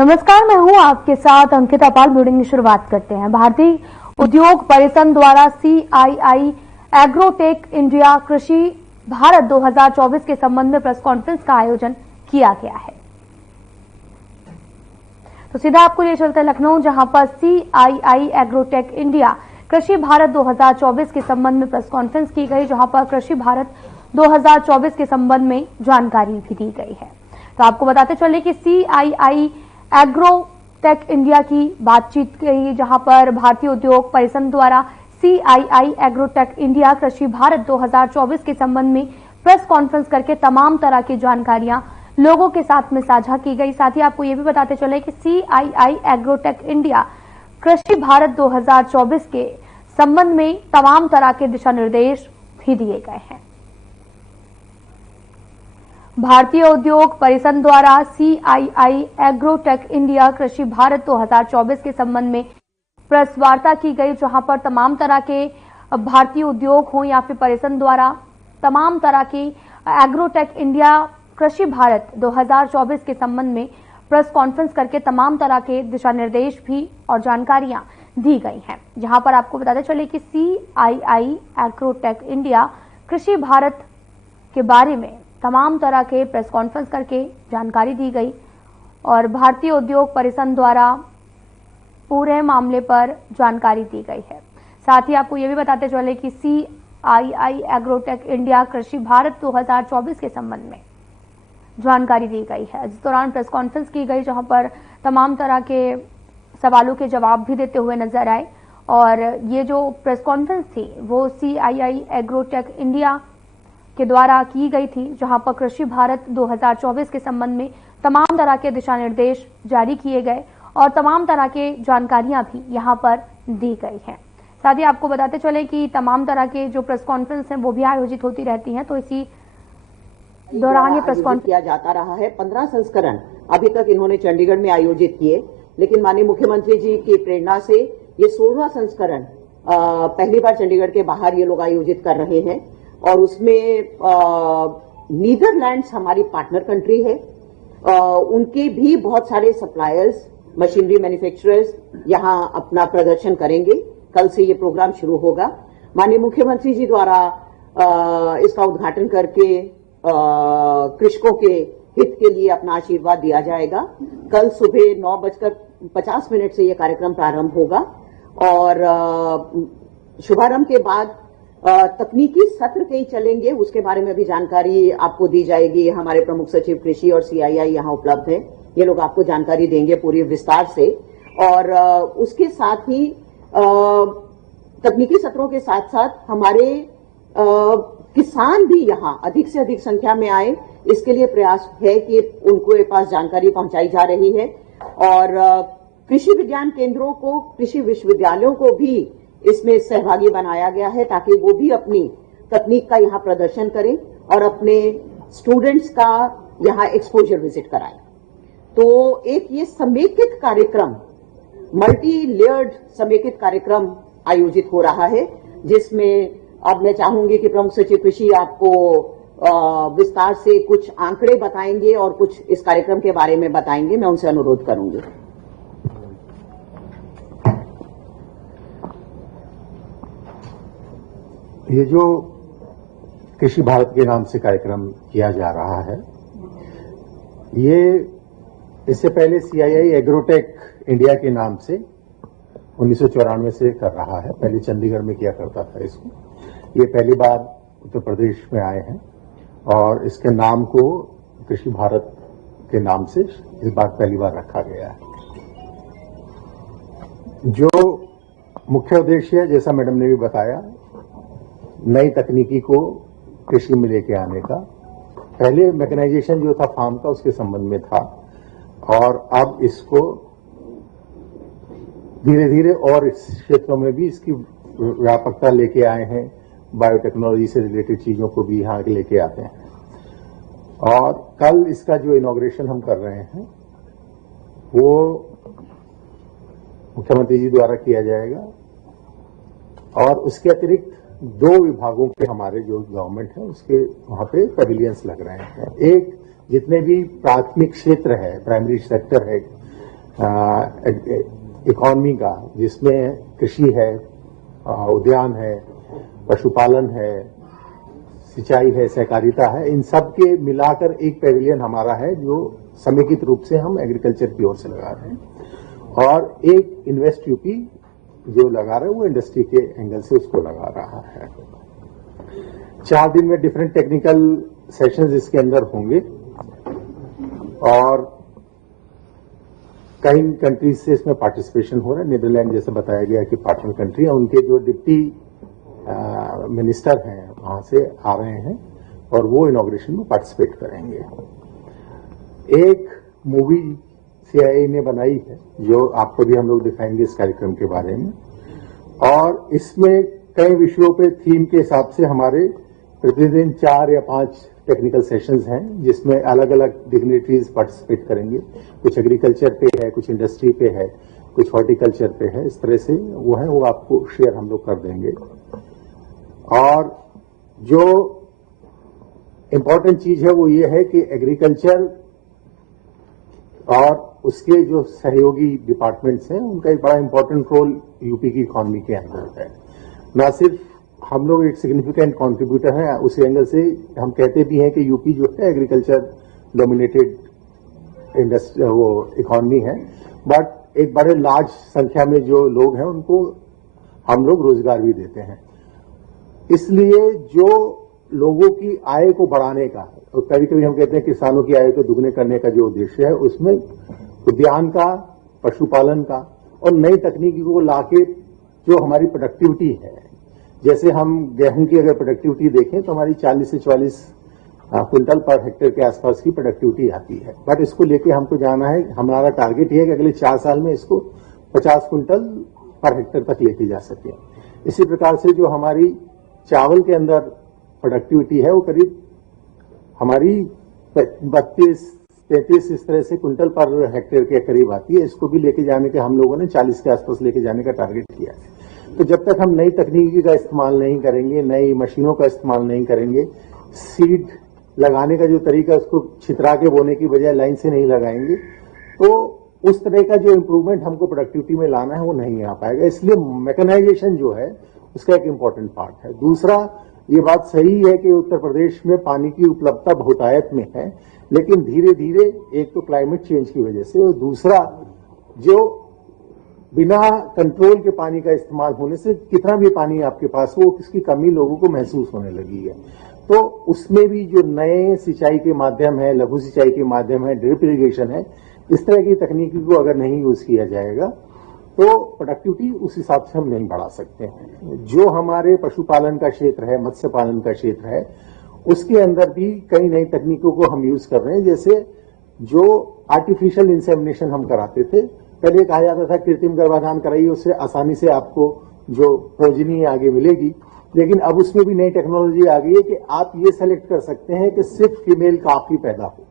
नमस्कार, मैं हूं आपके साथ अंकिता पाल। ब्रीडिंग की शुरुआत करते हैं। भारतीय उद्योग परिसंघ द्वारा CII एग्रोटेक इंडिया कृषि भारत 2024 के संबंध में प्रेस कॉन्फ्रेंस का आयोजन किया गया है। तो सीधा आपको ये चलते लखनऊ, जहां पर CII एग्रोटेक इंडिया कृषि भारत 2024 के संबंध में प्रेस कॉन्फ्रेंस की गई, जहां पर कृषि भारत 2024 के संबंध में जानकारी भी दी गई है। तो आपको बताते चले कि CII एग्रोटेक इंडिया की बातचीत की, जहां पर भारतीय उद्योग परिसंघ द्वारा CII एग्रोटेक इंडिया कृषि भारत 2024 के संबंध में प्रेस कॉन्फ्रेंस करके तमाम तरह की जानकारियां लोगों के साथ में साझा की गई। साथ ही आपको ये भी बताते चले कि CII एग्रोटेक इंडिया कृषि भारत 2024 के संबंध में तमाम तरह के दिशा निर्देश भी दिए गए हैं। भारतीय उद्योग परिसंघ द्वारा CII एग्रोटेक इंडिया कृषि भारत 2024 के संबंध में प्रेस वार्ता की गई, जहां पर तमाम तरह के भारतीय उद्योग हो या फिर परिसंघ द्वारा तमाम तरह की एग्रोटेक इंडिया कृषि भारत 2024 के संबंध में प्रेस कॉन्फ्रेंस करके तमाम तरह के दिशा निर्देश भी और जानकारियां दी गई हैं। जहां पर आपको बताते चले कि CII एग्रोटेक इंडिया कृषि भारत के बारे में तमाम तरह के प्रेस कॉन्फ्रेंस करके जानकारी दी गई और भारतीय उद्योग परिसंघ द्वारा पूरे मामले पर जानकारी दी गई है। साथ ही आपको ये भी बताते चले कि CII एग्रोटेक इंडिया कृषि भारत 2024 के संबंध में जानकारी दी गई है, जिस दौरान प्रेस कॉन्फ्रेंस की गई, जहां पर तमाम तरह के सवालों के जवाब भी देते हुए नजर आए। और ये जो प्रेस कॉन्फ्रेंस थी वो CII एग्रोटेक इंडिया के द्वारा की गई थी, जहां पर कृषि भारत 2024 के संबंध में तमाम तरह के दिशा निर्देश जारी किए गए और तमाम तरह के जानकारियां भी यहां पर दी गई हैं। साथ ही आपको बताते चले कि तमाम तरह के जो प्रेस कॉन्फ्रेंस हैं वो भी आयोजित होती रहती हैं। तो इसी दौरान ये प्रेस कॉन्फ्रेंस किया जाता रहा है। 15 संस्करण अभी तक इन्होंने चंडीगढ़ में आयोजित किए, लेकिन माननीय मुख्यमंत्री जी की प्रेरणा से ये 16वां संस्करण पहली बार चंडीगढ़ के बाहर ये लोग आयोजित कर रहे हैं। और उसमें नीदरलैंड्स हमारी पार्टनर कंट्री है। उनके भी बहुत सारे सप्लायर्स, मशीनरी मैन्युफैक्चरर्स यहाँ अपना प्रदर्शन करेंगे। कल से ये प्रोग्राम शुरू होगा। माननीय मुख्यमंत्री जी द्वारा इसका उद्घाटन करके कृषकों के हित के लिए अपना आशीर्वाद दिया जाएगा। कल सुबह 9:50 से ये कार्यक्रम प्रारंभ होगा और शुभारंभ के बाद तकनीकी सत्र कई चलेंगे, उसके बारे में भी जानकारी आपको दी जाएगी। हमारे प्रमुख सचिव कृषि और CII यहाँ उपलब्ध है, ये लोग आपको जानकारी देंगे पूरी विस्तार से। और उसके साथ ही तकनीकी सत्रों के साथ साथ हमारे किसान भी यहाँ अधिक से अधिक संख्या में आए, इसके लिए प्रयास है कि उनको ये पास जानकारी पहुंचाई जा रही है। और कृषि विज्ञान केंद्रों को, कृषि विश्वविद्यालयों को भी इसमें सहभागी बनाया गया है, ताकि वो भी अपनी तकनीक का यहाँ प्रदर्शन करें और अपने स्टूडेंट्स का यहाँ एक्सपोजर विजिट कराएं। तो एक ये समेकित कार्यक्रम, मल्टी लेयर्ड समेकित कार्यक्रम आयोजित हो रहा है, जिसमें अब मैं चाहूंगी कि प्रमुख सचिव कृषि आपको विस्तार से कुछ आंकड़े बताएंगे और कुछ इस कार्यक्रम के बारे में बताएंगे। मैं उनसे अनुरोध करूंगी। ये जो कृषि भारत के नाम से कार्यक्रम किया जा रहा है, ये इससे पहले CII एग्रोटेक इंडिया के नाम से 1994 से कर रहा है। पहले चंडीगढ़ में किया करता था इसको। ये पहली बार उत्तर प्रदेश में आए हैं और इसके नाम को कृषि भारत के नाम से इस बार पहली बार रखा गया है। जो मुख्य उद्देश्य है, जैसा मैडम ने भी बताया, नई तकनीकी को कृषि में लेके आने का। पहले मैकेनाइजेशन जो था फार्म का, उसके संबंध में था, और अब इसको धीरे धीरे और इस क्षेत्रों में भी इसकी व्यापकता लेके आए हैं। बायोटेक्नोलॉजी से रिलेटेड चीजों को भी यहाँ लेके आते हैं। और कल इसका जो इनॉग्रेशन हम कर रहे हैं वो मुख्यमंत्री जी द्वारा किया जाएगा। और उसके अतिरिक्त 2 विभागों के हमारे जो गवर्नमेंट है उसके वहां पे पेविलियंस लग रहे हैं। एक जितने भी प्राथमिक क्षेत्र है, प्राइमरी सेक्टर है, इकोनॉमी का, जिसमें कृषि है, उद्यान है, पशुपालन है, सिंचाई है, सहकारिता है, इन सब के मिलाकर एक पेविलियन हमारा है जो समेकित रूप से हम एग्रीकल्चर की ओर से लगा रहे हैं। और एक इन्वेस्ट यूपी जो लगा रहे हैं वो इंडस्ट्री के एंगल से उसको लगा रहा है। 4 दिन में डिफरेंट टेक्निकल सेशंस इसके अंदर होंगे और कई कंट्रीज से इसमें पार्टिसिपेशन हो रहा है। नीदरलैंड जैसे बताया गया कि पार्टनर कंट्री है, उनके जो डिप्टी मिनिस्टर हैं वहां से आ रहे हैं और वो इनॉग्रेशन में पार्टिसिपेट करेंगे। एक मूवी CIA ने बनाई है जो आपको भी हम लोग दिखाएंगे इस कार्यक्रम के बारे में, और इसमें कई विषयों पे थीम के हिसाब से हमारे प्रतिदिन 4 या 5 टेक्निकल सेशंस हैं जिसमें अलग अलग डिग्निटरीज पार्टिसिपेट करेंगे। कुछ एग्रीकल्चर पे है, कुछ इंडस्ट्री पे है, कुछ हॉर्टिकल्चर पे है, इस तरह से वो है, वो आपको शेयर हम लोग कर देंगे। और जो इम्पोर्टेंट चीज है वो ये है कि एग्रीकल्चर और उसके जो सहयोगी डिपार्टमेंट्स हैं उनका एक बड़ा इंपॉर्टेंट रोल यूपी की इकोनॉमी के अंदर है। न सिर्फ हम लोग एक सिग्निफिकेंट कंट्रीब्यूटर हैं, उसी एंगल से हम कहते भी हैं कि यूपी जो है एग्रीकल्चर डोमिनेटेड इंडस्ट्री वो इकोनॉमी है, बट एक बड़े लार्ज संख्या में जो लोग हैं उनको हम लोग रोजगार भी देते हैं। इसलिए जो लोगों की आय को बढ़ाने का, और कभी कभी हम कहते हैं किसानों की आय को दुगने करने का जो उद्देश्य है, उसमें उद्यान का, पशुपालन का और नई तकनीकी को लाके जो हमारी प्रोडक्टिविटी है, जैसे हम गेहूं की अगर प्रोडक्टिविटी देखें तो हमारी 40 से 44 क्विंटल पर हेक्टेयर के आसपास की प्रोडक्टिविटी आती है, बट इसको लेके हमको जाना है, हमारा टारगेट ये है कि अगले 4 साल में इसको 50 क्विंटल पर हेक्टेयर तक लेके जा सके। इसी प्रकार से जो हमारी चावल के अंदर प्रोडक्टिविटी है वो करीब हमारी 32-33 इस तरह से क्विंटल पर हेक्टेयर के करीब आती है। इसको भी लेके जाने के हम लोगों ने 40 के आसपास लेके जाने का टारगेट किया है। तो जब तक हम नई तकनीकी का इस्तेमाल नहीं करेंगे, नई मशीनों का इस्तेमाल नहीं करेंगे, सीड लगाने का जो तरीका उसको छितरा के बोने की बजाय लाइन से नहीं लगाएंगे, तो उस तरह का जो इम्प्रूवमेंट हमको प्रोडक्टिविटी में लाना है वो नहीं आ पाएगा। इसलिए मैकेनाइजेशन जो है उसका एक इम्पोर्टेंट पार्ट है। दूसरा, ये बात सही है कि उत्तर प्रदेश में पानी की उपलब्धता बहुतायत में है, लेकिन धीरे धीरे एक तो क्लाइमेट चेंज की वजह से और दूसरा जो बिना कंट्रोल के पानी का इस्तेमाल होने से कितना भी पानी आपके पास हो, इसकी कमी लोगों को महसूस होने लगी है। तो उसमें भी जो नए सिंचाई के माध्यम है, लघु सिंचाई के माध्यम है, ड्रिप इरिगेशन है, इस तरह की तकनीकी को अगर नहीं यूज किया जाएगा तो प्रोडक्टिविटी उस हिसाब से हम नहीं बढ़ा सकते हैं। जो हमारे पशुपालन का क्षेत्र है, मत्स्य पालन का क्षेत्र है, उसके अंदर भी कई नई तकनीकों को हम यूज कर रहे हैं। जैसे जो आर्टिफिशियल इंसेमिनेशन हम कराते थे, पहले कहा जाता था कृत्रिम गर्भाधान कराइए, उससे आसानी से आपको जो प्रोजनी आगे मिलेगी, लेकिन अब उसमें भी नई टेक्नोलॉजी आ गई है कि आप ये सेलेक्ट कर सकते हैं कि सिर्फ फीमेल काफ ही पैदा हो,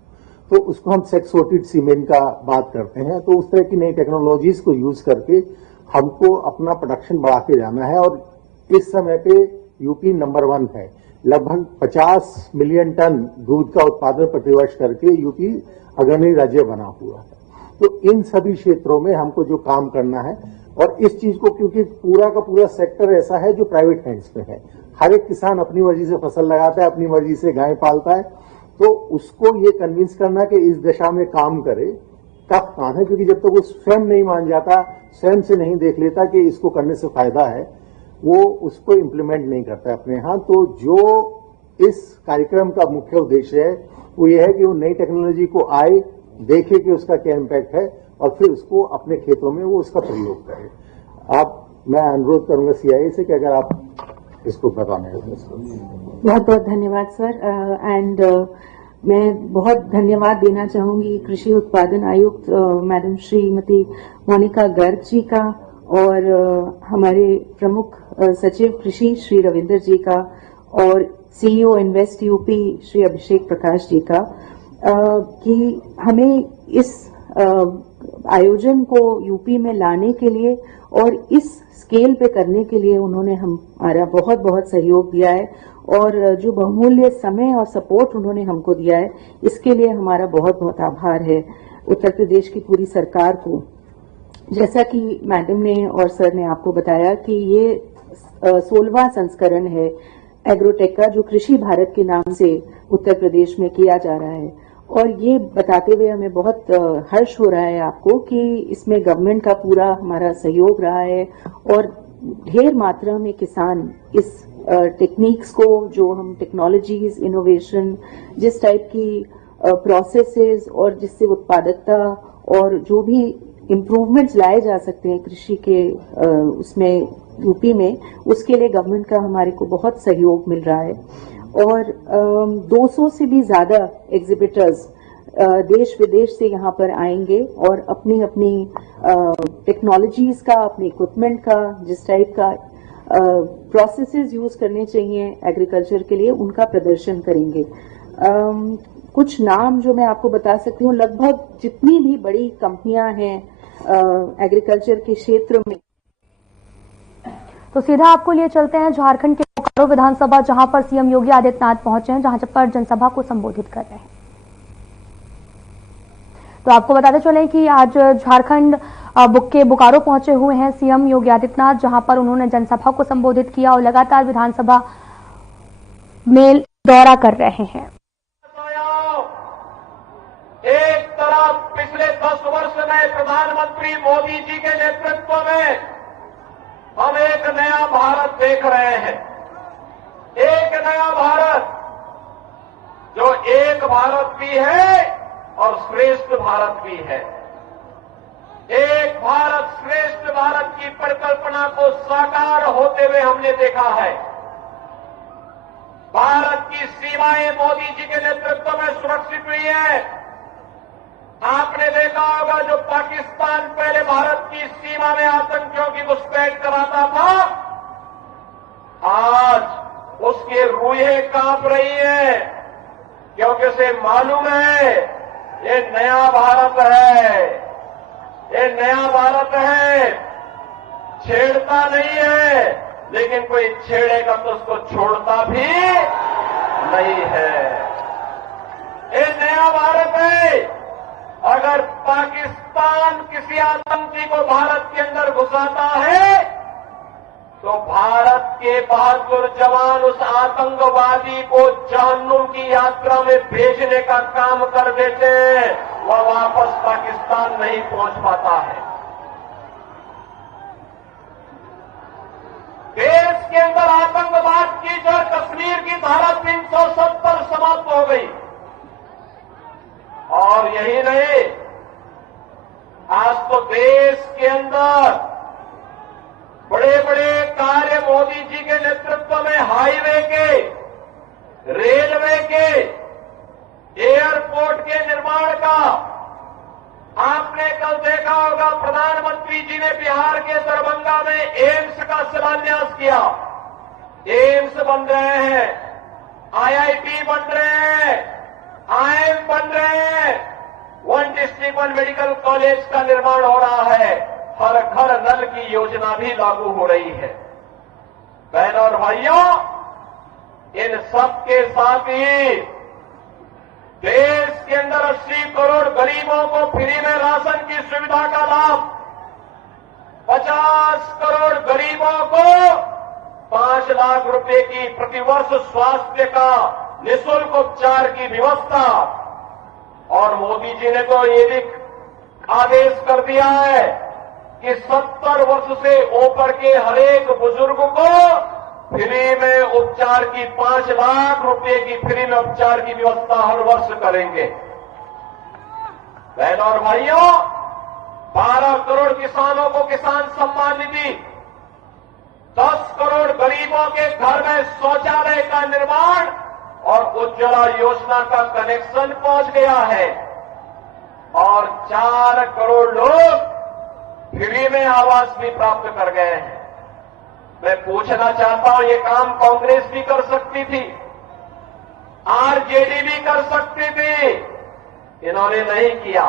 तो उसको हम सेक्स सोर्टेड सीमेन का बात करते हैं। तो उस तरह की नई टेक्नोलॉजीज को यूज करके हमको अपना प्रोडक्शन बढ़ा के जाना है। और इस समय पे यूपी नंबर 1 है, लगभग 50 मिलियन टन दूध का उत्पादन प्रतिवर्ष करके यूपी अग्रणी राज्य बना हुआ है। तो इन सभी क्षेत्रों में हमको जो काम करना है, और इस चीज को क्योंकि पूरा का पूरा सेक्टर ऐसा है जो प्राइवेट हैंड्स में है, हर एक किसान अपनी मर्जी से फसल लगाता है, अपनी मर्जी से गाय पालता है, तो उसको ये कन्विंस करना कि इस दिशा में काम करे टफ काम है, क्योंकि जब तक वो स्वयं नहीं मान जाता, स्वयं से नहीं देख लेता कि इसको करने से फायदा है, वो उसको इम्प्लीमेंट नहीं करता अपने यहाँ। तो जो इस कार्यक्रम का मुख्य उद्देश्य है वो ये है कि वो नई टेक्नोलॉजी को आए, देखे कि उसका क्या इम्पैक्ट है और फिर उसको अपने खेतों में वो उसका प्रयोग करे। आप, मैं अनुरोध करूंगा CIA से कि अगर आप इसको बताने बहुत बहुत धन्यवाद सर। एंड मैं बहुत धन्यवाद देना चाहूंगी कृषि उत्पादन आयुक्त मैडम श्रीमती मोनिका गर्ग जी का, और हमारे प्रमुख सचिव कृषि श्री रविंदर जी का, और CEO invest UP Shri Abhishek Prakash ji का, कि हमें इस आयोजन को यूपी में लाने के लिए और इस स्केल पे करने के लिए उन्होंने हमारा बहुत बहुत सहयोग दिया है, और जो बहुमूल्य समय और सपोर्ट उन्होंने हमको दिया है, इसके लिए हमारा बहुत बहुत आभार है। उत्तर प्रदेश की पूरी सरकार को, जैसा कि मैडम ने और सर ने आपको बताया कि ये 16वां संस्करण है एग्रोटेक का, जो कृषि भारत के नाम से उत्तर प्रदेश में किया जा रहा है। और ये बताते हुए हमें बहुत हर्ष हो रहा है आपको कि इसमें गवर्नमेंट का पूरा हमारा सहयोग रहा है और ढेर मात्रा में किसान इस टेक्निक्स को, जो हम टेक्नोलॉजीज, इनोवेशन, जिस टाइप की प्रोसेसेस और जिससे उत्पादकता और जो भी इम्प्रूवमेंट्स लाए जा सकते हैं कृषि के उसमें यूपी में, उसके लिए गवर्नमेंट का हमारे को बहुत सहयोग मिल रहा है। और 200 से भी ज्यादा एग्जिबिटर्स देश विदेश से यहाँ पर आएंगे और अपनी अपनी टेक्नोलॉजीज का, अपने इक्विपमेंट का, जिस टाइप का प्रोसेसेस यूज करने चाहिए एग्रीकल्चर के लिए, उनका प्रदर्शन करेंगे। कुछ नाम जो मैं आपको बता सकती हूँ, लगभग जितनी भी बड़ी कंपनियां हैं एग्रीकल्चर के क्षेत्र में। तो सीधा आपको लिए चलते हैं झारखंड के बोकारो विधानसभा, जहां पर सीएम योगी आदित्यनाथ पहुंचे हैं, जहां पर जनसभा को संबोधित कर रहे हैं। तो आपको बताते चले कि आज झारखंड के बोकारो पहुंचे हुए हैं सीएम योगी आदित्यनाथ, जहां पर उन्होंने जनसभा को संबोधित किया और लगातार विधानसभा में दौरा कर रहे हैं। एक तरफ पिछले 10 वर्ष में प्रधानमंत्री मोदी जी के नेतृत्व में हम एक नया भारत देख रहे हैं। एक नया भारत जो एक भारत भी है और श्रेष्ठ भारत भी है। एक भारत श्रेष्ठ भारत की परिकल्पना को साकार होते हुए हमने देखा है। भारत की सीमाएं मोदी जी के नेतृत्व में सुरक्षित हुई है। आपने देखा होगा, जो पाकिस्तान पहले भारत की सीमा में आतंकियों की घुसपैठ कराता था, आज उसकी रूहें कांप रही है, क्योंकि उसे मालूम है ये नया भारत है, ये नया भारत है। छेड़ता नहीं है, लेकिन कोई छेड़ेगा तो उसको छोड़ता भी नहीं है। ये नया भारत है। अगर पाकिस्तान किसी आतंकी को भारत के अंदर घुसाता है, तो भारत के बहादुर जवान उस आतंकवादी को जहन्नुम की यात्रा में भेजने का काम कर देते हैं। वह वापस पाकिस्तान नहीं पहुंच पाता है। देश के अंदर आतंकवाद की जड़ कश्मीर की धारा 370 समाप्त हो गई। और यही नहीं, आज तो देश के अंदर बड़े बड़े कार्य मोदी जी के नेतृत्व में हाईवे के, रेलवे के, एयरपोर्ट के निर्माण का आपने कल देखा होगा। प्रधानमंत्री जी ने बिहार के दरभंगा में एम्स का शिलान्यास किया। एम्स बन रहे हैं, आईआईटी बन रहे हैं, आईएम बन रहे हैं, 1 डिस्ट्रिक्ट 1 मेडिकल कॉलेज का निर्माण हो रहा है। हर घर नल की योजना भी लागू हो रही है। बहनों और भाइयों, इन सब के साथ ही देश के अंदर 80 करोड़ गरीबों को फ्री में राशन की सुविधा का लाभ, 50 करोड़ गरीबों को 5 लाख रुपए की प्रतिवर्ष स्वास्थ्य का निःशुल्क उपचार की व्यवस्था। और मोदी जी ने तो ये भी आदेश कर दिया है कि 70 वर्ष से ऊपर के हरेक बुजुर्ग को फ्री में उपचार की 5 लाख रुपए की फ्री में उपचार की व्यवस्था हर वर्ष करेंगे। बहनों और भाइयों, 12 करोड़ किसानों को किसान सम्मान निधि, 10 करोड़ गरीबों के घर में शौचालय का निर्माण और उज्ज्वला योजना का कनेक्शन पहुंच गया है। और 4 करोड़ लोग फ्री में आवास भी प्राप्त कर गए हैं। मैं पूछना चाहता हूं, ये काम कांग्रेस भी कर सकती थी, आरजेडी भी कर सकती थी, इन्होंने नहीं किया।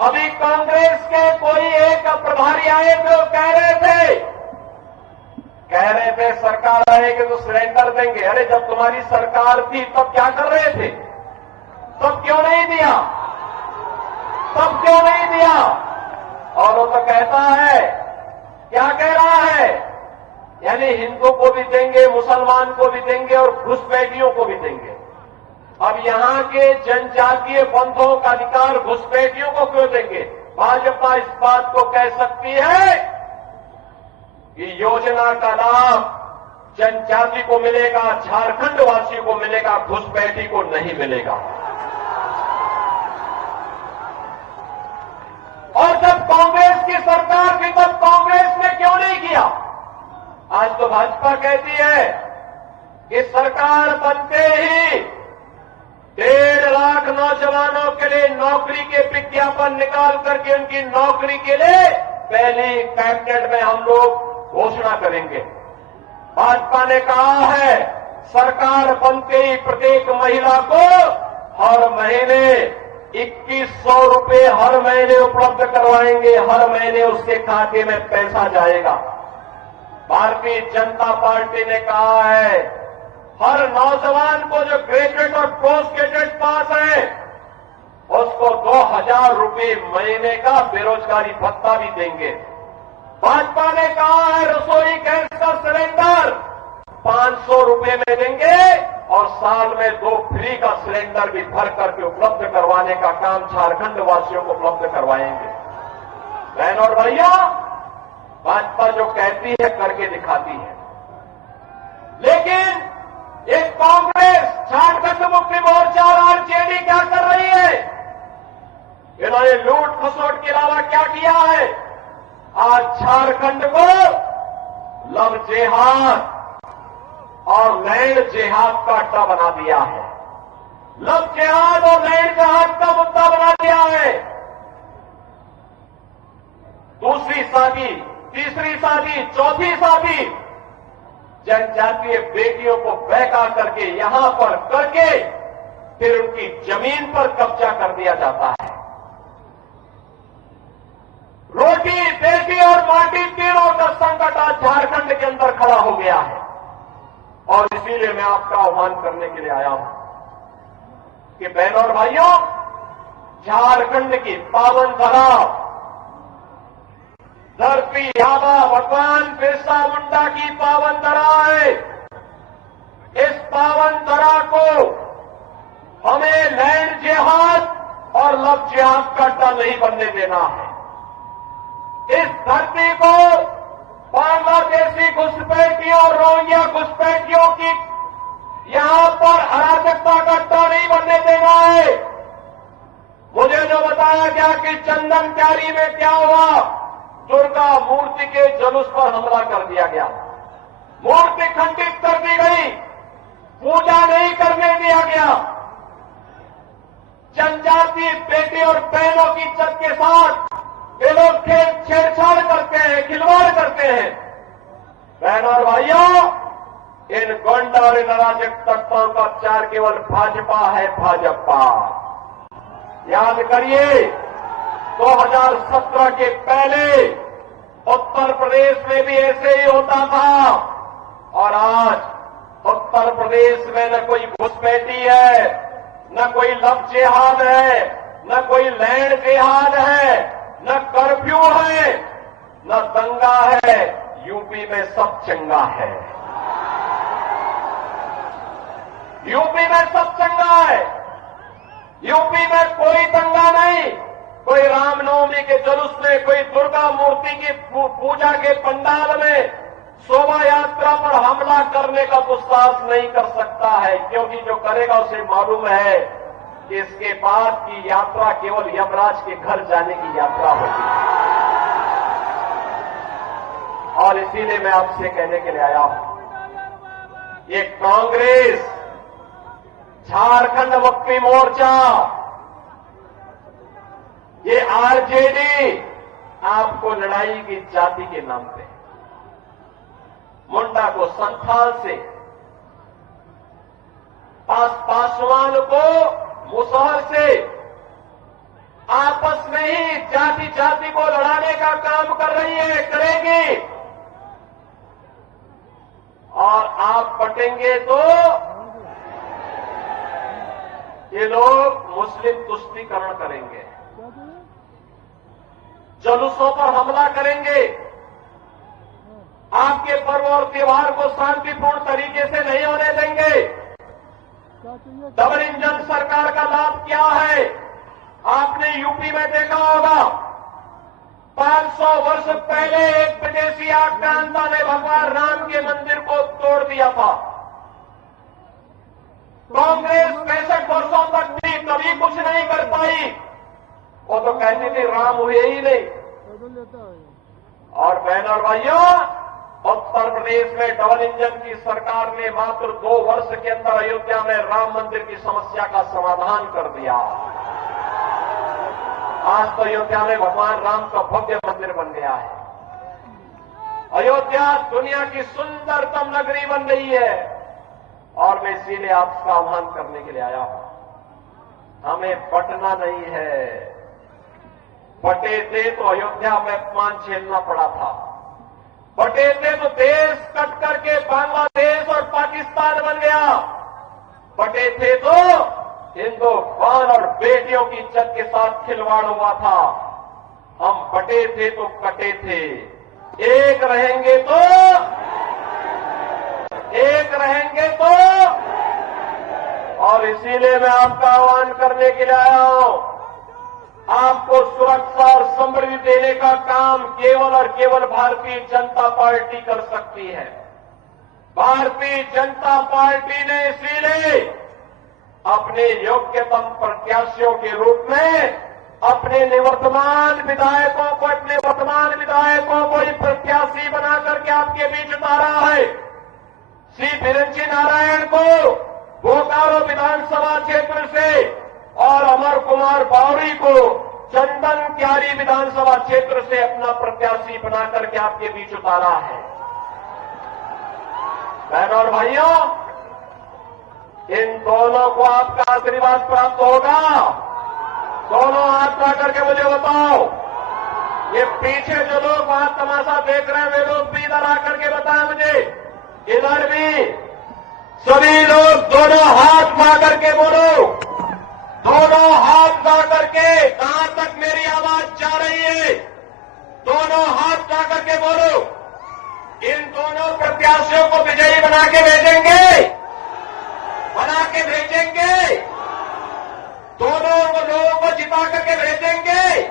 अभी कांग्रेस के कोई एक प्रभारी आए जो कह रहे थे सरकार आएगी तो सिलेंडर देंगे। अरे जब तुम्हारी सरकार थी तब क्या कर रहे थे? तब क्यों नहीं दिया? तब क्यों नहीं दिया? और वो तो कहता है, क्या कह रहा है, यानी हिंदू को भी देंगे, मुसलमान को भी देंगे और घुसपैठियों को भी देंगे। अब यहां के जनजातीय बंधुओं का अधिकार घुसपैठियों को क्यों देंगे? भाजपा इस बात को कह सकती है कि योजना का लाभ जनजाति को मिलेगा, झारखंड वासियों को मिलेगा, घुसपैठी को नहीं मिलेगा। और जब कांग्रेस की सरकार थी तब कांग्रेस ने क्यों नहीं किया? आज तो भाजपा कहती है कि सरकार बनते ही 1.5 लाख नौजवानों के लिए नौकरी के विज्ञापन निकाल करके उनकी नौकरी के लिए पहली कैबिनेट में हम लोग घोषणा करेंगे। भाजपा ने कहा है सरकार बनते ही प्रत्येक महिला को हर महीने 2100 रुपए हर महीने उपलब्ध करवाएंगे। हर महीने उसके खाते में पैसा जाएगा। भारतीय जनता पार्टी ने कहा है हर नौजवान को जो ग्रेजुएट और पोस्ट ग्रेजुएट पास है उसको 2000 रुपए महीने का बेरोजगारी भत्ता भी देंगे। भाजपा ने कहा है रसोई गैस का सिलेंडर 500 रुपए में देंगे और साल में 2 फ्री का सिलेंडर भी भर करके उपलब्ध करवाने का काम झारखंड वासियों को उपलब्ध करवाएंगे। बहन और भैया, भाजपा जो कहती है करके दिखाती है। लेकिन एक कांग्रेस, झारखंड मुक्ति मोर्चा और आरजेडी क्या कर रही है? इन्होंने लूट खसोट के अलावा क्या किया है? आज झारखंड को लव जेहाद और लैंड जेहाद का अड्डा बना दिया है। लव जेहाद और लैंड जेहाद का मुद्दा बना दिया है। दूसरी शादी, तीसरी शादी, चौथी शादी जनजातीय बेटियों को बहका करके यहां पर करके फिर उनकी जमीन पर कब्जा कर दिया जाता है। रोटी, बेटी और माटी तीनों का संकट आज झारखंड के अंदर खड़ा हो गया है। और इसीलिए मैं आपका आह्वान करने के लिए आया हूं कि बहनों और भाइयों, झारखंड की पावन धरा, धरती आबा भगवान बिरसा मुंडा की पावन धरा है। इस पावन धरा को हमें लैंड जेहाद और लव जेहाद का अड्डा नहीं बनने देना है। इस धरती को बांग्लादेशी घुसपैठियों और रोहिंग्या घुसपैठियों की यहां पर अराजकता का अड्डा नहीं बनने देना है। मुझे जो बताया गया कि चंदन क्यारी में क्या हुआ, दुर्गा मूर्ति के जुलूस पर हमला कर दिया गया, मूर्ति खंडित कर दी गई, पूजा नहीं करने दिया गया। जनजातीय बेटी और बहनों की इज्जत के साथ वे लोग छेड़छाड़ करते हैं, खिलवाड़ करते हैं। बहनों और भाइयों, इन गोंडा और इन अराजक तत्वों का उपचार केवल भाजपा है, भाजपा। याद करिए 2017 के पहले उत्तर प्रदेश में भी ऐसे ही होता था और आज उत्तर प्रदेश में न कोई घुसपैठी है, न कोई लव जेहाद है, न कोई लैंड जेहाद है, न कर्फ्यू है, न दंगा है। यूपी में सब चंगा है। यूपी में सब चंगा है। यूपी में कोई दंगा नहीं, कोई रामनवमी के जुलूस में, कोई दुर्गा मूर्ति की पूजा के पंडाल में शोभा यात्रा पर हमला करने का दुस्साहस नहीं कर सकता है, क्योंकि जो करेगा उसे मालूम है कि इसके बाद की यात्रा केवल यमराज के घर जाने की यात्रा होगी। और इसीलिए मैं आपसे कहने के लिए आया हूं, ये कांग्रेस, झारखंड मुक्ति मोर्चा, ये आरजेडी आपको लड़ाई की जाति के नाम पे, मुंडा को संथाल से, पासवान को मुसहर से आपस में ही जाति जाति को लड़ाने का काम कर रही है, करेगी। और आप बटेंगे तो ये लोग मुस्लिम तुष्टीकरण करेंगे। जुलूसों पर हमला करेंगे, आपके पर्व और त्योहार को शांतिपूर्ण तरीके से नहीं होने देंगे। डबल इंजन सरकार का लाभ क्या है? आपने यूपी में देखा होगा, 500 वर्ष पहले एक विदेशी आक्रांता ने भगवान राम के मंदिर को तोड़ दिया था। कांग्रेस 65 वर्षों तक भी कभी कुछ नहीं कर पाई। वो तो कहती थी राम हुए ही नहीं। और बहन और भाइयों, उत्तर प्रदेश में डबल इंजन की सरकार ने मात्र 2 वर्ष के अंदर अयोध्या में राम मंदिर की समस्या का समाधान कर दिया। आज तो अयोध्या में भगवान राम का भव्य मंदिर बन गया है। अयोध्या दुनिया की सुंदरतम नगरी बन रही है और मैं इसीलिए आपका आह्वान करने के लिए आया हूं। हमें बटना नहीं है। बटे थे तो अयोध्या में अपमान झेलना पड़ा था। बटे थे तो देश कट करके बांग्लादेश और पाकिस्तान बन गया। बटे थे तो हिंदुस्तान और बेटियों की इज्जत के साथ खिलवाड़ हुआ था। हम बटे थे तो कटे थे। एक रहेंगे तो और इसीलिए मैं आपका आह्वान करने के लिए आया हूं। आपको सुरक्षा और समृद्धि देने का काम केवल और केवल भारतीय जनता पार्टी कर सकती है। भारतीय जनता पार्टी ने इसीलिए अपने योग्यतम प्रत्याशियों के रूप में अपने निवर्तमान विधायकों को ही प्रत्याशी बना करके आपके बीच उतारा है। श्री बिरंची नारायण को बोकारो विधानसभा क्षेत्र से और अमर कुमार बावरी को चंदन क्यारी विधानसभा क्षेत्र से अपना प्रत्याशी बना करके आपके बीच उतारा है। बहनों और भाइयों, इन दोनों को आपका आशीर्वाद प्राप्त होगा। दोनों हाथ ला करके मुझे बताओ, ये पीछे जो लोग वहां तमाशा देख रहे हैं वे लोग भी इधर आकर के बताएं मुझे। इधर भी सभी लोग दोनों हाथ ला करके बोलो, दोनों हाथ ला करके। कहां तक मेरी आवाज जा रही है? दोनों हाथ ला करके बोलो। इन दोनों प्रत्याशियों को विजयी बना के भेजेंगे। दोनों लोगों को जिता करके भेजेंगे।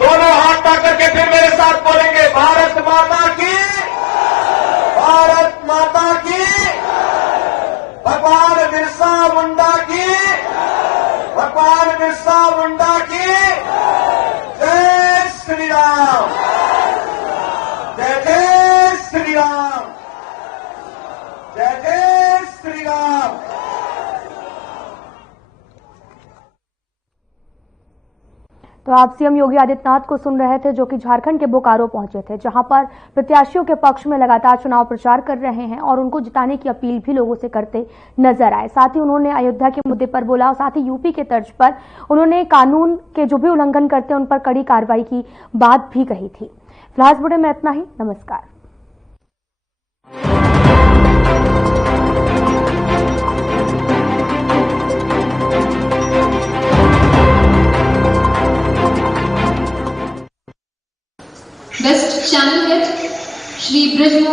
दोनों हाथ ला करके फिर मेरे साथ बोलेंगे, भारत माता की, भारत माता की, भगवान बिरसा मुंडा की, भगवान बिरसा मुंडा की। जय श्री राम, जय जय श्री राम, जय जय श्री राम। तो आप सीएम योगी आदित्यनाथ को सुन रहे थे, जो कि झारखंड के बोकारो पहुंचे थे, जहां पर प्रत्याशियों के पक्ष में लगातार चुनाव प्रचार कर रहे हैं और उनको जिताने की अपील भी लोगों से करते नजर आए। साथ ही उन्होंने अयोध्या के मुद्दे पर बोला और साथ ही यूपी के तर्ज पर उन्होंने कानून के जो भी उल्लंघन करते हैं उन पर कड़ी कार्रवाई की बात भी कही थी। फिलहाल बुलेटिन में इतना ही। नमस्कार। Best channel head Shri Brijmohan